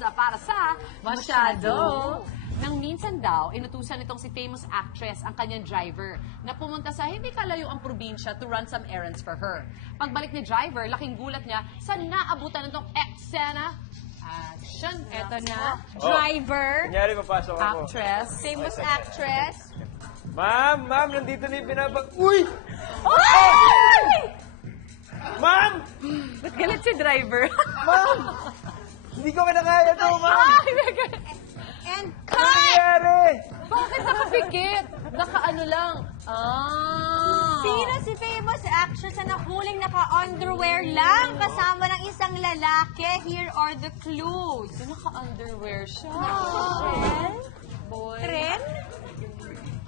Mendoza para sa Masyado. Nang minsan daw, inutusan nitong si famous actress ang kanyang driver na pumunta sa hindi kalayo ang probinsya to run some errands for her. Pagbalik ni driver, laking gulat niya sa naabutan nitong eksena. Action! Eto na. Driver. Kunyari, papasok ako. Actress. Famous actress. Ma'am, nandito na yung binabag... Uy! Ay! Ma'am! Ba't galit si driver? Ma'am! Hindi ko kinakaya to, ma'am! And Ano cut! nangyari? Bakit nakapikit? Nakaano lang. Sino si famous actress na nahuling naka-underwear lang kasama ng isang lalaki? Here are the clues. Naka-underwear siya. Tren? Boy. Tren?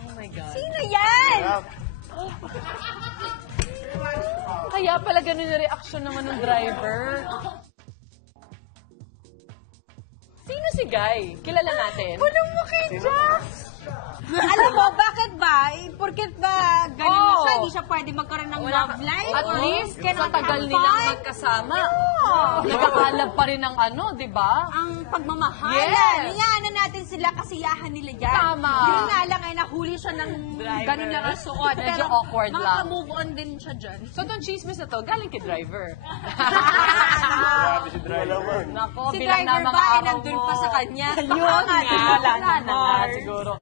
Oh my God. Sino yan? Kaya pala ganun yung reaksyon naman ng driver. Sino si Guy? Kilala natin. Anong makita? Alam mo, bakit ba? Porket ba ganun na siya, hindi siya pwede magkaroon ng love life? At least, sa cannot tagal have nilang fun? magkasama. Oo. Nagkakalab pa rin ng ano, di ba? Ang pagmamahalan. Yes. Hayaan natin sila, kasiyahan nila yan. Tama. Yun nga lang ay nahuli siya ng Driver. ganun lang ang suot. Medyo Pero awkward lang. makaka-move on din siya dyan. So, itong chismis na to, galing kay driver. Grabe si driver. Nako, Si bilang na driver mga ba ay araw nandun mo. pa sa kanya? Yun Baka nga, nga. wala Wala na nga na. siguro.